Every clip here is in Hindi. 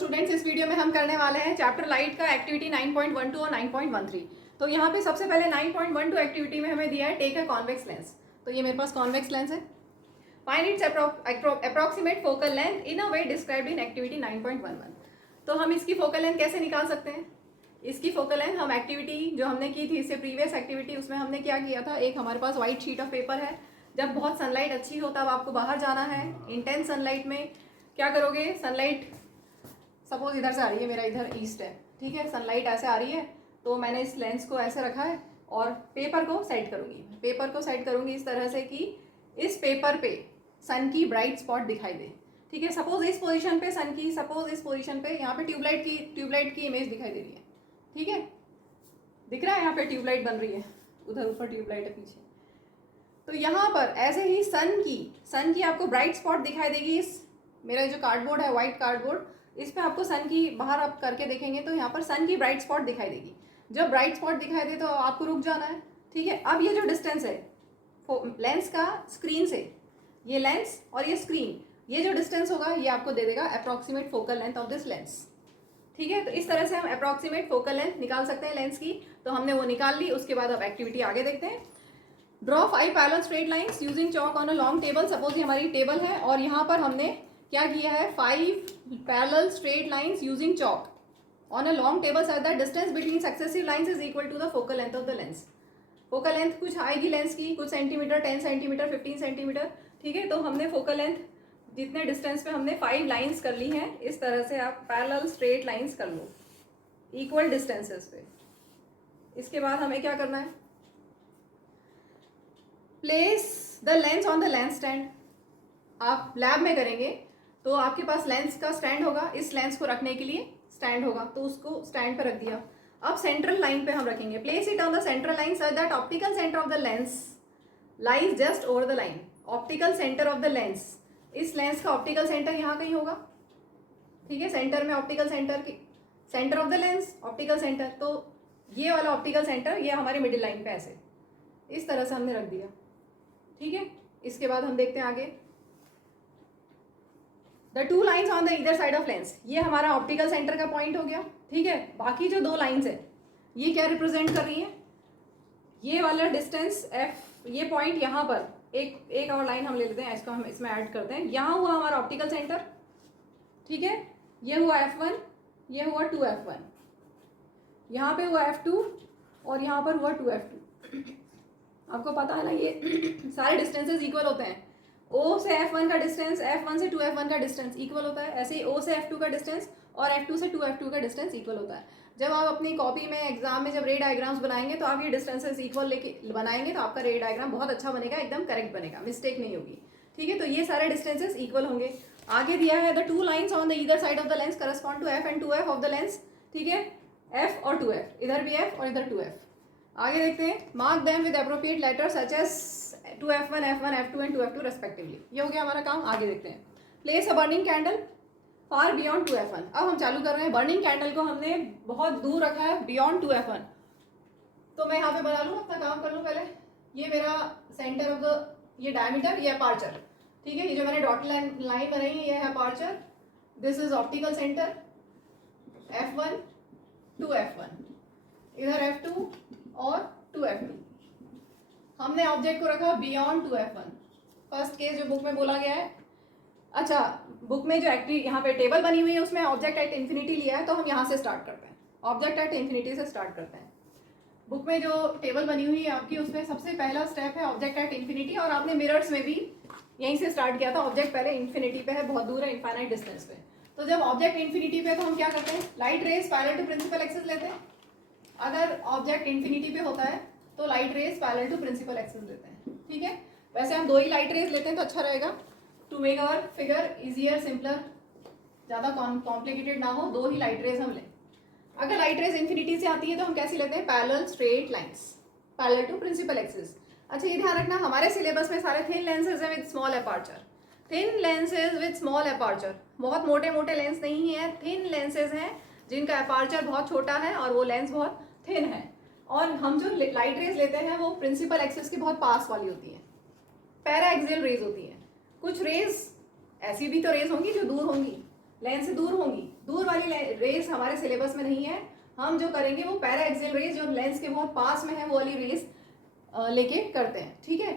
स्टूडेंट्स, इस वीडियो में हम करने वाले हैं चैप्टर लाइट का एक्टिविटी 9.12 और 9.13। तो यहाँ पे सबसे पहले 9.12 एक्टिविटी में हमें दिया है टेक अ कॉन्वेक्स लेंस। तो ये मेरे पास कॉन्वेक्स लेंस है। Find its approximate focal length in a way described in activity 9.11। तो हम इसकी फोकल लेंथ कैसे निकाल सकते हैं? इसकी फोकल लेंथ हम एक्टिविटी जो हमने की थी इससे प्रीवियस एक्टिविटी, उसमें हमने क्या किया था, एक हमारे पास व्हाइट शीट ऑफ पेपर है। जब बहुत सनलाइट अच्छी हो तब आपको बाहर जाना है। इंटेंस सनलाइट में क्या करोगे? सनलाइट सपोज इधर से आ रही है, मेरा इधर ईस्ट है, ठीक है, सनलाइट ऐसे आ रही है, तो मैंने इस लेंस को ऐसे रखा है और पेपर को सेट करूँगी। पेपर को सेट करूँगी इस तरह से कि इस पेपर पे सन की ब्राइट स्पॉट दिखाई दे, ठीक है। सपोज इस पोजीशन पे सन की, सपोज इस पोजीशन पे यहाँ पे ट्यूबलाइट की इमेज दिखाई दे रही है, ठीक है, दिख रहा है यहाँ पे ट्यूबलाइट बन रही है, उधर ऊपर ट्यूबलाइट है पीछे। तो यहाँ पर ऐसे ही सन की आपको ब्राइट स्पॉट दिखाई देगी। इस मेरा जो कार्डबोर्ड है, व्हाइट कार्डबोर्ड, इस पे आपको सन की बाहर आप करके देखेंगे तो यहाँ पर सन की ब्राइट स्पॉट दिखाई देगी। जब ब्राइट स्पॉट दिखाई दे तो आपको रुक जाना है, ठीक है। अब ये जो डिस्टेंस है लेंस का स्क्रीन से, ये लेंस और ये स्क्रीन, ये जो डिस्टेंस होगा ये आपको दे देगा approximate focal length of this lens, ठीक है। तो इस तरह से हम अप्रॉक्सीमेट फोकल लेंथ निकाल सकते हैं लेंस की। तो हमने वो निकाल ली। उसके बाद अब एक्टिविटी आगे देखते हैं। Draw 5 parallel straight lines using chalk on a long table. Suppose ये हमारी टेबल है और यहाँ पर हमने क्या किया है, 5 parallel straight lines using chalk on a long table such that distance between successive lines is equal to the focal length of the lens. Focal length कुछ आएगी लेंस की, कुछ सेंटीमीटर, 10 सेंटीमीटर, 15 सेंटीमीटर, ठीक है। तो हमने फोकल लेंथ जितने डिस्टेंस पे हमने 5 लाइंस कर ली हैं। इस तरह से आप पैरेलल स्ट्रेट लाइंस कर लो इक्वल डिस्टेंसेस पे। इसके बाद हमें क्या करना है, place the lens on the lens stand. आप लैब में करेंगे तो आपके पास लेंस का स्टैंड होगा, इस लेंस को रखने के लिए स्टैंड होगा, तो उसको स्टैंड पे रख दिया। अब सेंट्रल लाइन पे हम रखेंगे, place it on the central line such that optical centre of the lens lies just over the line. Optical centre of the lens, इस लेंस का ऑप्टिकल सेंटर यहाँ कहीं होगा, ठीक है। सेंटर में ऑप्टिकल सेंटर की, centre of the lens optical centre, तो ये वाला ऑप्टिकल सेंटर ये हमारे मिडिल लाइन पे ऐसे इस तरह से हमने रख दिया, ठीक है। इसके बाद हम देखते हैं आगे। The 2 lines on the either side of lens, ये हमारा ऑप्टिकल सेंटर का पॉइंट हो गया, ठीक है। बाकी जो 2 लाइन्स है ये क्या रिप्रेजेंट कर रही है, ये वाला डिस्टेंस एफ, ये पॉइंट यहाँ पर एक और लाइन हम ले लेते हैं, इसको हम इसमें ऐड करते हैं। यहाँ हुआ हमारा ऑप्टिकल सेंटर, ठीक है, ये हुआ F1, ये हुआ 2F1, यहाँ पे हुआ F2 और यहाँ पर हुआ 2F2। आपको पता है ना ये सारे डिस्टेंसेस इक्वल होते हैं। O से F1 का डिस्टेंस, F1 से 2F1 का डिस्टेंस इक्वल होता है। ऐसे ही O से F2 का डिस्टेंस और F2 से 2F2 का डिस्टेंस इक्वल होता है। जब आप अपनी कॉपी में एग्जाम में जब रे डायग्राम्स बनाएंगे तो आप ये डिस्टेंसेस इक्वल लेके बनाएंगे तो आपका रे डायग्राम बहुत अच्छा बनेगा, एकदम करेक्ट बनेगा, मिस्टेक नहीं होगी, ठीक है। तो ये सारे डिस्टेंसेस इक्वल होंगे। आगे दिया है the 2 lines on the either side of the lens correspond to F and 2F of the lens, ठीक है, F और 2F, इधर भी F और इधर 2F। आगे देखते हैं, mark them with appropriate letter such as 2F1, F1, F2 and 2F2 respectively. ये हो गया हमारा काम। आगे देखते हैं, place a burning candle far beyond 2F1। अब हम चालू कर रहे हैं, बर्निंग कैंडल को हमने बहुत दूर रखा है बियॉन्ड 2F1। तो मैं यहाँ पे बना लूँ, अपना काम कर लूँ पहले। ये मेरा सेंटर ऑफ द, ये डायमीटर, ये अपार्चर, ठीक है। ये जो मैंने डॉट लाइन बनाई है ये है aperture, this is optical centre F1, 2F1, इधर F2 और 2F2। हमने ऑब्जेक्ट को रखा बियॉन्ड 2F1। फर्स्ट केस जो बुक में बोला गया है, अच्छा बुक में जो एक्टिव यहाँ पे टेबल बनी हुई है उसमें ऑब्जेक्ट एट इन्फिनिटी लिया है, तो हम यहाँ से स्टार्ट करते हैं, ऑब्जेक्ट एट इन्फिनिटी से स्टार्ट करते हैं। बुक में जो टेबल बनी हुई है आपकी, उसमें सबसे पहला स्टेप है ऑब्जेक्ट एट इन्फिनिटी, और आपने मिरर्स में भी यहीं से स्टार्ट किया था। ऑब्जेक्ट पहले इन्फिनिटी पे है, बहुत दूर है, इनफाइनाइट डिस्टेंस पे। तो जब ऑब्जेक्ट इन्फिनिटी पे तो हम क्या करते हैं, light rays parallel to principal axis लेते हैं। अगर ऑब्जेक्ट इन्फिनिटी पे होता है तो light rays parallel to principal axis लेते हैं, ठीक है। वैसे हम 2 ही लाइट रेज लेते हैं तो अच्छा रहेगा, to make our figure easier, simpler, ज़्यादा कॉम्प्लिकेटेड ना हो, 2 ही लाइट रेज हम लें। अगर लाइट रेज इन्फिनिटी से आती है तो हम कैसी लेते हैं, parallel straight lines parallel to principal axis. अच्छा ये ध्यान रखना, हमारे सिलेबस में सारे थिन लेंसेज हैं with small aperture, thin lenses with small aperture, बहुत मोटे मोटे लेंस नहीं है, थिन लेंसेज हैं जिनका अपार्चर बहुत छोटा है और वो लेंस बहुत थिन है। और हम जो लाइट रेज लेते हैं वो प्रिंसिपल एक्सिस के बहुत पास वाली होती हैं, पैरा एक्सियल रेज होती हैं। कुछ रेज ऐसी भी तो रेज होंगी जो दूर होंगी, लेंस से दूर होंगी। दूर वाली रेस हमारे सिलेबस में नहीं है, हम जो करेंगे वो पैरा एक्सियल रेस जो लेंस के बहुत पास में है वो वाली रेस लेके करते हैं, ठीक है।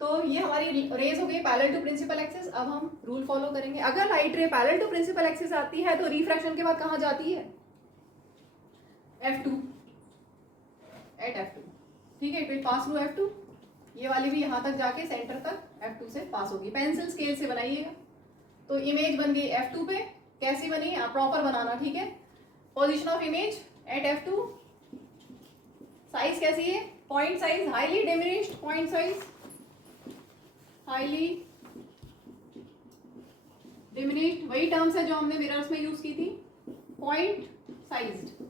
तो ये हमारी रेस हो गई पैरेलल टू प्रिंसिपल एक्सिस। अब हम रूल फॉलो करेंगे, अगर light ray parallel to principal axis आती है तो रिफ्रैक्शन के बाद कहाँ जाती है, F2, एट F2, ठीक है, it will pass through F2। ये वाली भी यहाँ तक जाके सेंटर तक F2 से पास होगी। पेंसिल स्केल से बनाइएगा। तो इमेज बन गई F2 पे, कैसी बनी आप प्रॉपर बनाना, ठीक है। Position of image at F2, size कैसी है, point size highly diminished, point size highly diminished, वही टर्म्स है जो हमने मिरर्स में यूज की थी, पॉइंट साइज्ड।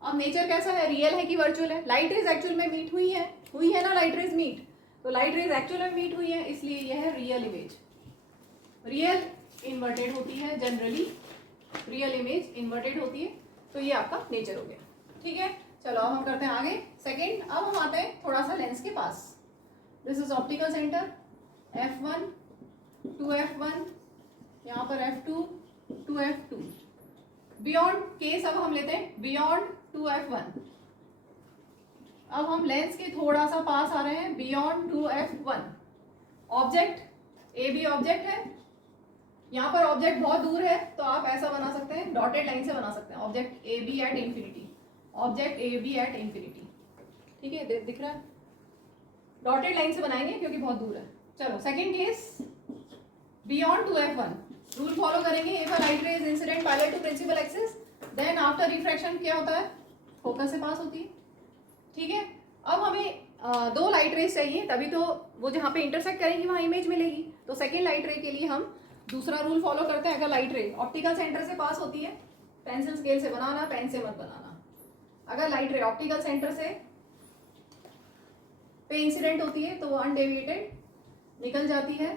अब नेचर कैसा है, रियल है कि वर्चुअल है, लाइट रेज एक्चुअल में मीट हुई है ना, लाइट रेज मीट, तो लाइट रेज एक्चुअल में मीट हुई है, इसलिए यह है रियल इमेज। रियल इन्वर्टेड होती है जनरली, रियल इमेज इन्वर्टेड होती है, तो ये आपका नेचर हो गया, ठीक है। चलो अब हम करते हैं आगे सेकंड। अब हम आते हैं थोड़ा सा लेंस के पास। This is optical centre, F1 to F1, यहाँ पर F2 to F2, beyond case अब हम लेते हैं बियॉन्ड टू F1। अब हम लेंस के थोड़ा सा पास आ रहे हैं, beyond to F1। Object A B object है, यहाँ पर ऑब्जेक्ट बहुत दूर है तो आप ऐसा बना सकते हैं, डॉटेड लाइन से बना सकते हैं, object A B at infinity, object A B at infinity, ठीक है, दिख रहा है, डॉटेड लाइन से बनाएंगे क्योंकि बहुत दूर है। चलो second case, beyond to F1, rule follow करेंगे, if a light ray is incident parallel to principal axis then after refraction क्या होता है, फोकस से पास होती है, ठीक है। अब हमें दो लाइट रेज चाहिए, तभी तो वो जहाँ पे इंटरसेक्ट करेंगी वहाँ इमेज मिलेगी। तो सेकेंड लाइट रे के लिए हम दूसरा रूल फॉलो करते हैं, अगर लाइट रे ऑप्टिकल सेंटर से पास होती है, पेंसिल स्केल से बनाना, पेन से मत बनाना। अगर लाइट रे ऑप्टिकल सेंटर से पे इंसिडेंट होती है तो वो अनडेविएटेड निकल जाती है,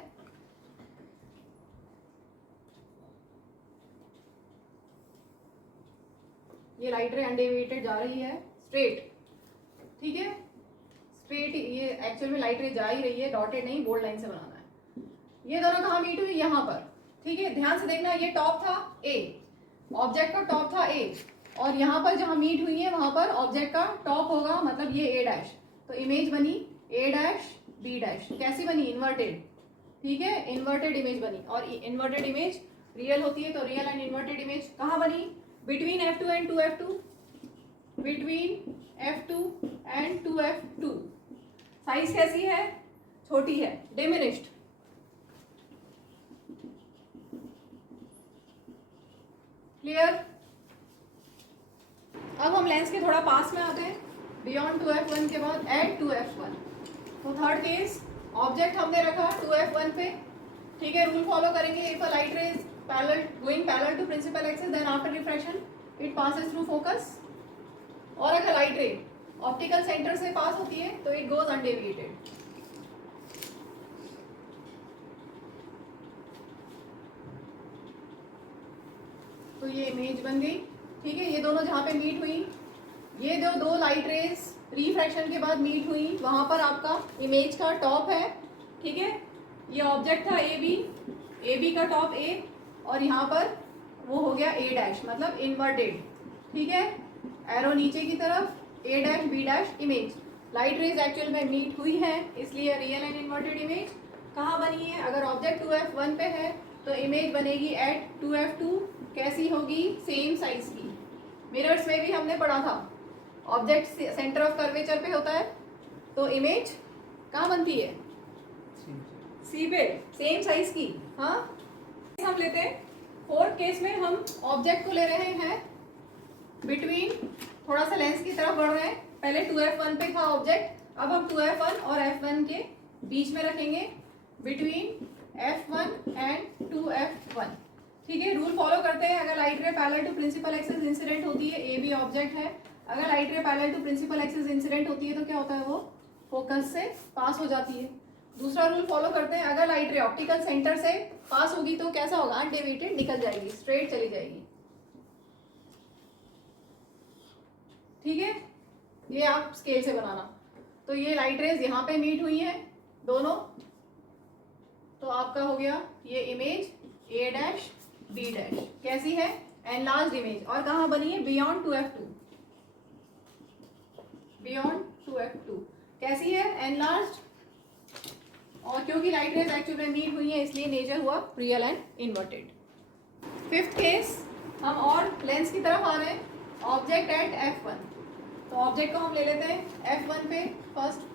ये लाइट रे अनडेविएटेड जा रही है स्ट्रेट, ठीक है, स्ट्रेट, ये एक्चुअल में लाइट रे जा ही रही है, डॉटेड नहीं, बोल्ड लाइन से बनाना है। ये दोनों कहाँ मीट हुई, यहाँ पर, ठीक है, ध्यान से देखना, ये टॉप था ए, ऑब्जेक्ट का टॉप था ए, और यहाँ पर जहाँ मीट हुई है वहां पर ऑब्जेक्ट का टॉप होगा, मतलब ये ए डैश, तो इमेज बनी ए डैश बी डैश, कैसी बनी, इन्वर्टेड, ठीक है, इन्वर्टेड इमेज बनी। और इन्वर्टेड इमेज रियल होती है, तो रियल एंड इन्वर्टेड इमेज कहाँ बनी, between F2 and 2F2, between F2 and 2F2। Size कैसी है, छोटी है, डिमिनिश्ड, क्लियर। अब हम लेंस के थोड़ा पास में आते हैं, बियॉन्ड 2F1 के बाद एट 2F1। तो थर्ड केस, ऑब्जेक्ट हमने रखा 2F1 पे, ठीक है, रूल फॉलो करेंगे, if a light ray is parallel going parallel to principal axis then after refraction it passes through focus, और अगर लाइट रे ऑप्टिकल सेंटर से पास होती है तो इट गोज अनडेविएटेड। तो ये इमेज बन गई, ठीक है, ये दोनों जहाँ पे मीट हुई, ये जो दो लाइट रेज रिफ्रैक्शन के बाद मीट हुई, वहां पर आपका इमेज का टॉप है, ठीक है, ये ऑब्जेक्ट था ए बी का टॉप ए, और यहाँ पर वो हो गया ए डैश, मतलब इन्वर्टेड, ठीक है, एरो नीचे की तरफ, A dash B dash image, light rays actual में मीट हुई है, इसलिए रियल एंड इन्वर्टेड इमेज कहाँ बनी है, अगर ऑब्जेक्ट 2F1 पे है तो इमेज बनेगी एट 2F2, कैसी होगी, सेम साइज की। मिरर्स में भी हमने पढ़ा था, ऑब्जेक्ट सेंटर ऑफ कर्वेचर पे होता है तो इमेज कहाँ बनती है, सी पे, सेम साइज की। हाँ, हम लेते हैं फोर्थ केस में, हम ऑब्जेक्ट को ले रहे हैं बिटवीन, थोड़ा सा लेंस की तरफ बढ़ रहे हैं, पहले 2F1 पे था ऑब्जेक्ट, अब हम 2F1 और F1 के बीच में रखेंगे, बिटवीन F1 एंड 2F1, ठीक है। रूल फॉलो करते हैं, अगर light ray parallel to principal axis incident होती है, ए बी ऑब्जेक्ट है, अगर light ray parallel to principal axis incident होती है तो क्या होता है, वो फोकस से पास हो जाती है। दूसरा रूल फॉलो करते हैं, अगर लाइट रे ऑप्टिकल सेंटर से पास होगी तो कैसा होगा, अनडेविएटेड निकल जाएगी, स्ट्रेट चली जाएगी, ठीक है, ये आप स्केल से बनाना। तो ये लाइट रेज यहाँ पे मीट हुई है दोनों, तो आपका हो गया ये image A dash B dash कैसी है, एनलार्ज्ड इमेज, और कहाँ बनी है, बियॉन्ड 2f2, बियॉन्ड 2f2 कैसी है, एनलार्ज्ड, और क्योंकि लाइट रेज एक्चुअल में मीट हुई है इसलिए नेचर हुआ real and inverted. Fifth case, हम और लेंस की तरफ आ रहे हैं, ऑब्जेक्ट एट f1, तो ऑब्जेक्ट को हम ले लेते हैं f1 पे, फर्स्ट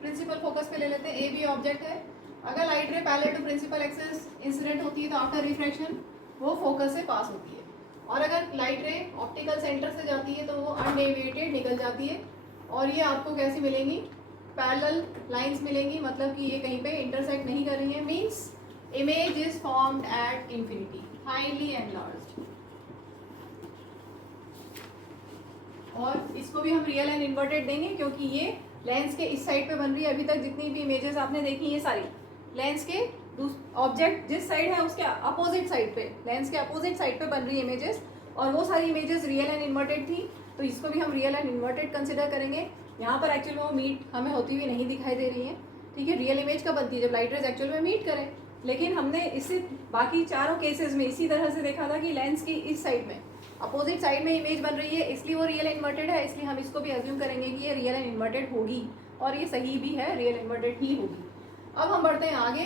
प्रिंसिपल फोकस पे ले लेते हैं, ए बी ऑब्जेक्ट है। अगर light ray parallel to principal axis incident होती है तो आफ्टर रिफ्रैक्शन वो फोकस से पास होती है, और अगर लाइट रे ऑप्टिकल सेंटर से जाती है तो वो अनडेविएटेड निकल जाती है, और ये आपको कैसी मिलेंगी, पैरेलल लाइंस मिलेंगी, मतलब कि ये कहीं पे इंटरसेक्ट नहीं कर रही है, means image is formed at infinity, highly enlarged. और इसको भी हम रियल एंड इन्वर्टेड देंगे क्योंकि ये लेंस के इस साइड पे बन रही है। अभी तक जितनी भी इमेजेस आपने देखी ये सारी लेंस के ऑब्जेक्ट जिस साइड है उसके अपोजिट साइड पे, लेंस के अपोजिट साइड पे बन रही है इमेजेस, और वो सारी इमेजेस रियल एंड इन्वर्टेड थी, तो इसको भी हम रियल एंड इन्वर्टेड कंसिडर करेंगे। यहाँ पर एक्चुअल में वो मीट हमें होती हुई नहीं दिखाई दे रही है, ठीक है। रियल इमेज कब बनती है, जब लाइट रेज एक्चुअल में मीट करें, लेकिन हमने इससे बाकी चारों केसेस में इसी तरह से देखा था कि लेंस की इस साइड में अपोजिट साइड में इमेज बन रही है, इसलिए वो रियल इन्वर्टेड है, इसलिए हम इसको भी अज्यूम करेंगे कि ये रियल एंड इन्वर्टेड होगी, और ये सही भी है, रियल इन्वर्टेड ही होगी। अब हम बढ़ते हैं आगे,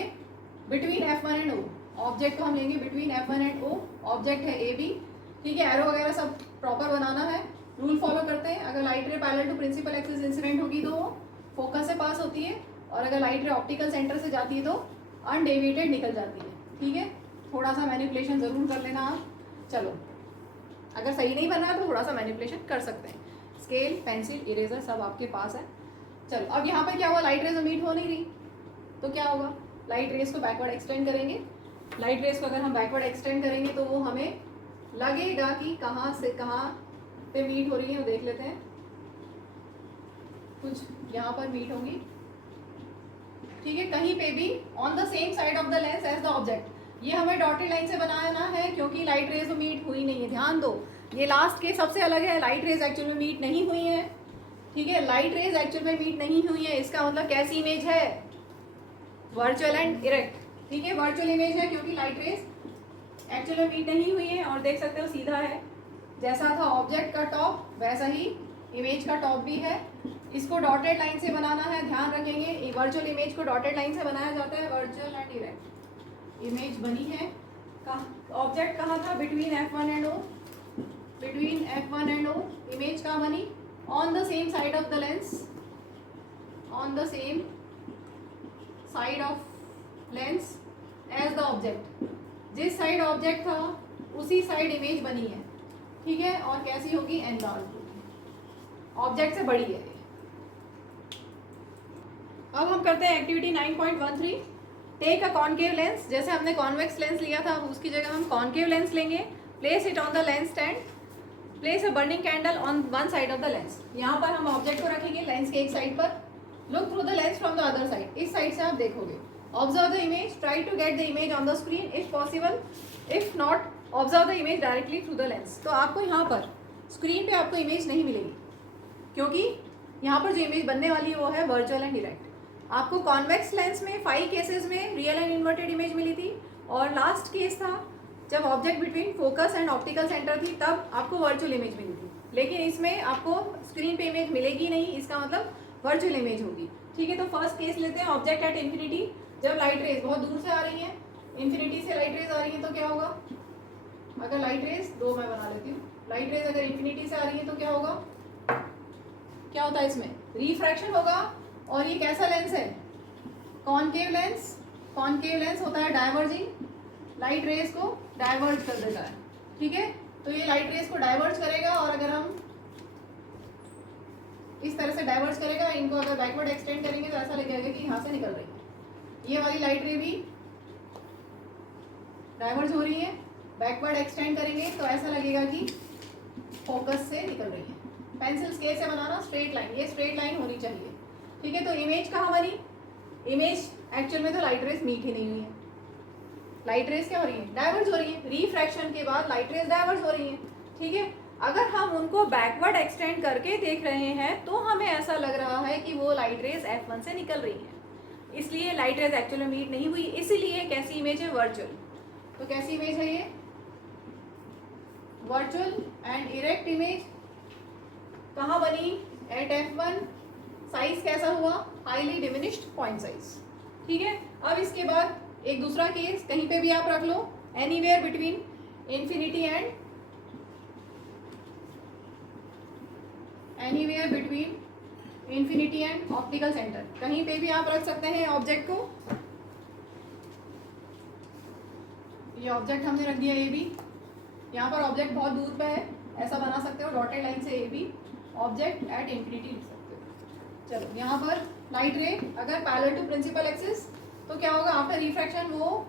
between f1 and o, object को हम लेंगे between f1 and o, object है ए बी, ठीक है। एरो वगैरह सब प्रॉपर बनाना है, रूल फॉलो करते हैं। अगर light ray parallel to principal axis incident होगी तो वो फोकस से पास होती है, और अगर लाइट रे ऑप्टिकल सेंटर से जाती है तो अनडेविएटेड निकल जाती है, ठीक है। थोड़ा सा मैनिपुलेशन ज़रूर कर लेना आप, चलो अगर सही नहीं बना है तो थोड़ा सा मैनिपुलेशन कर सकते हैं। स्केल, पेंसिल, इरेजर सब आपके पास है। चलो अब यहाँ पर क्या हुआ, लाइट रेज मीट हो नहीं रही, तो क्या होगा, लाइट रेज को बैकवर्ड एक्सटेंड करेंगे। लाइट रेज को अगर हम बैकवर्ड एक्सटेंड करेंगे तो वो हमें लगेगा कि कहाँ से कहाँ पे मीट हो रही है, वो देख लेते हैं। कुछ यहाँ पर मीट होंगी, ठीक है, कहीं पे भी on the same side of the lens as the object. ये हमें डॉटेड लाइन से बनाना है क्योंकि लाइट रेज मीट हुई नहीं है। ध्यान दो, ये लास्ट केस सबसे अलग है, लाइट रेज एक्चुअल में मीट नहीं हुई है, ठीक है। लाइट रेज एक्चुअल में मीट नहीं हुई है, इसका मतलब कैसी इमेज है, वर्चुअल एंड इरेक्ट, ठीक है। वर्चुअल इमेज है क्योंकि लाइट रेज एक्चुअल में मीट नहीं हुई है, और देख सकते हो सीधा है, जैसा था ऑब्जेक्ट का टॉप वैसा ही इमेज का टॉप भी है। इसको डॉटेड लाइन से बनाना है, ध्यान रखेंगे, वर्चुअल इमेज को डॉटेड लाइन से बनाया जाता है, वर्चुअल एंड इरेक्ट इमेज बनी है। ऑब्जेक्ट कहाँ था, between f1 and o, between f1 and o, image कहाँ बनी, on the same side of the lens, on the same side of lens as the object. जिस साइड ऑब्जेक्ट था उसी साइड इमेज बनी है, ठीक है, और कैसी होगी, एनलार्ज्ड होगी, ऑब्जेक्ट से बड़ी है। अब हम करते हैं activity 9.13, take a concave lens. जैसे हमने कॉन्वेक्स लेंस लिया था उसकी जगह हम कॉनकेव लेंस लेंगे। Place it on the lens stand, place a burning candle on one side of the lens. यहाँ पर हम ऑब्जेक्ट को रखेंगे लेंस के एक साइड पर, look through the lens from the other side, इस साइड से आप देखोगे। Observe the image, try to get the image on the screen if possible, if not observe the image directly through the lens. तो आपको यहाँ पर स्क्रीन पे आपको इमेज नहीं मिलेगी क्योंकि यहाँ पर जो इमेज बनने वाली है वो है वर्चुअल एंड डायरेक्ट। आपको कॉन्वेक्स लेंस में 5 केसेस में रियल एंड इन्वर्टेड इमेज मिली थी, और लास्ट केस था जब object between focus and optical centre थी तब आपको वर्चुअल इमेज मिली थी। लेकिन इसमें आपको स्क्रीन पे इमेज मिलेगी नहीं, इसका मतलब वर्चुअल इमेज होगी, ठीक है। तो फर्स्ट केस लेते हैं, ऑब्जेक्ट एट इन्फिनिटी, जब लाइट रेज बहुत दूर से आ रही है, इन्फिनिटी से लाइट रेज आ रही है तो क्या होगा, अगर लाइट रेज दो मैं बना लेती हूँ, लाइट रेज अगर इन्फिनिटी से आ रही है तो क्या होगा, क्या होता है इसमें, रिफ्रैक्शन होगा। और ये कैसा लेंस है, कॉनकेव लेंस। कॉनकेव लेंस होता है डाइवर्जिंग, लाइट रेज को डाइवर्ज कर देता है, ठीक है। तो ये लाइट रेज को डाइवर्ज करेगा, और अगर हम इस तरह से डाइवर्ज करेगा, इनको अगर बैकवर्ड एक्सटेंड करेंगे तो ऐसा लगेगा कि यहाँ से निकल रही है। ये वाली लाइट रे भी डाइवर्ज हो रही है, बैकवर्ड एक्सटेंड करेंगे तो ऐसा लगेगा कि फोकस से निकल रही है। पेंसिल स्केल से बनाना स्ट्रेट लाइन, ये स्ट्रेट लाइन होनी चाहिए, ठीक है। तो इमेज कहाँ बनी, इमेज एक्चुअल में तो लाइट रेज मीट ही नहीं हुई है, लाइट रेज क्या हो रही है, डाइवर्ज हो रही है। रिफ्रैक्शन के बाद लाइट रेज डाइवर्ज हो रही है, ठीक है। अगर हम उनको बैकवर्ड एक्सटेंड करके देख रहे हैं तो हमें ऐसा लग रहा है कि वो लाइट रेज f1 से निकल रही है, इसलिए लाइट रेज एक्चुअल में मीट नहीं हुई, इसीलिए कैसी इमेज है, वर्चुअल। तो कैसी इमेज है ये? Virtual and erect image. कहाँ बनी? At F1। साइज कैसा हुआ? Highly diminished point size. ठीक है। अब इसके बाद एक दूसरा केस कहीं पे भी आप रख लो, anywhere between infinity and optical centre. कहीं पे भी आप रख सकते हैं ऑब्जेक्ट को। ये ऑब्जेक्ट हमने रख दिया ए बी। यहाँ पर ऑब्जेक्ट बहुत दूर पे है, ऐसा बना सकते हो डॉटेड लाइन से A B object at infinity लिख सकते हो। चलो यहाँ पर लाइट रे अगर पैरेलल टू प्रिंसिपल एक्सिस तो क्या होगा? आफ्टर रिफ्रैक्शन वो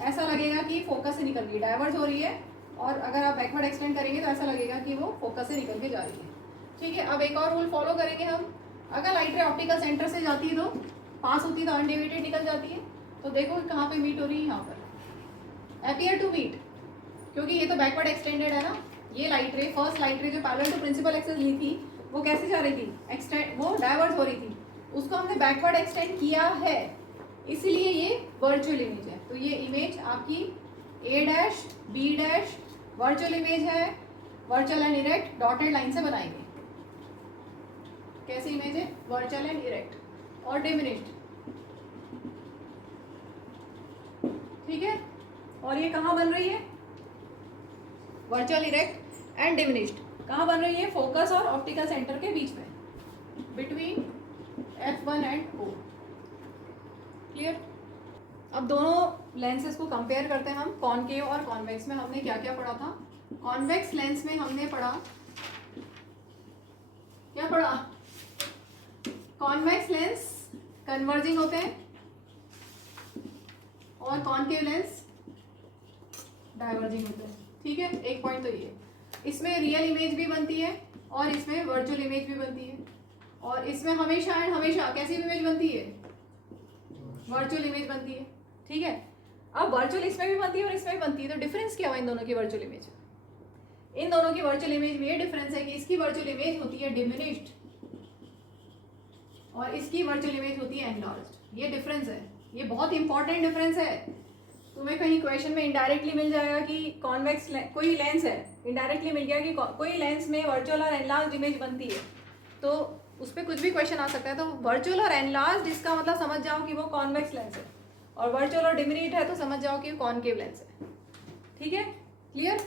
ऐसा लगेगा कि फोकस से निकल गई, डाइवर्ज हो रही है, और अगर आप बैकवर्ड एक्सटेंड करेंगे तो ऐसा लगेगा कि वो फोकस से निकल के जा रही है। ठीक है। अब एक और रूल फॉलो करेंगे हम। अगर लाइट रे ऑप्टिकल सेंटर से जाती है तो पास होती है तो अनडिविडेड निकल जाती है। तो देखो कहाँ पे मीट हो रही है? यहाँ पर अपीयर टू मीट, क्योंकि ये तो बैकवर्ड एक्सटेंडेड है ना। ये लाइट रे, फर्स्ट लाइट रे जो पैरेलल टू प्रिंसिपल एक्सिस ली थी वो कैसे जा रही थी? एक्सटेंड, वो डाइवर्ज हो रही थी, उसको हमने बैकवर्ड एक्सटेंड किया है, इसीलिए ये वर्चुअल इमेज है। तो ये इमेज आपकी A dash B dash virtual image है, virtual and erect dotted line से बनाएंगे। कैसी इमेज है? वर्चुअल एंड इरेक्ट और डिमिनिश्ड। ठीक है। और ये कहाँ बन रही है? वर्चुअल इरेक्ट एंड डिमिनिश्ड कहाँ बन रही है? फोकस और ऑप्टिकल सेंटर के बीच में, between F1 and O। Clear? अब दोनों लेंसेज को कंपेयर करते हैं हम। कॉनकेव और कॉन्वेक्स में हमने क्या क्या पढ़ा था? कॉन्वेक्स लेंस में हमने पढ़ा, क्या पढ़ा? कॉन्वेक्स लेंस कन्वर्जिंग होते हैं और कॉनकेव लेंस डाइवर्जिंग होते हैं। ठीक है। एक पॉइंट तो ये, इसमें रियल इमेज भी बनती है और इसमें वर्चुअल इमेज भी बनती है, और इसमें हमेशा एंड हमेशा कैसी इमेज बनती है? वर्चुअल इमेज बनती है। ठीक है। अब वर्चुअल इसमें भी बनती है और इसमें भी बनती है, तो डिफरेंस क्या हुआ इन दोनों की वर्चुअल इमेज? इन दोनों की वर्चुअल इमेज में ये डिफरेंस है कि इसकी वर्चुअल इमेज होती है डिमिनिश्ड और इसकी वर्चुअल इमेज होती है एनलार्ज्ड। ये डिफरेंस है, ये बहुत इंपॉर्टेंट डिफरेंस है। तुम्हें कहीं क्वेश्चन में इनडायरेक्टली मिल जाएगा कि कॉन्वेक्स कोई लेंस है, इनडायरेक्टली मिल गया कि कोई लेंस में वर्चुअल और एनलार्ज्ड इमेज बनती है, तो उस पर कुछ भी क्वेश्चन आ सकता है। तो वर्चुअल और एनलार्ज्ड इसका मतलब समझ जाओ कि वो कॉन्वेक्स लेंस है, और वर्चुअल और डिमिनिट है तो समझ जाओ कि कॉनकेव लेंस है। ठीक है। क्लियर?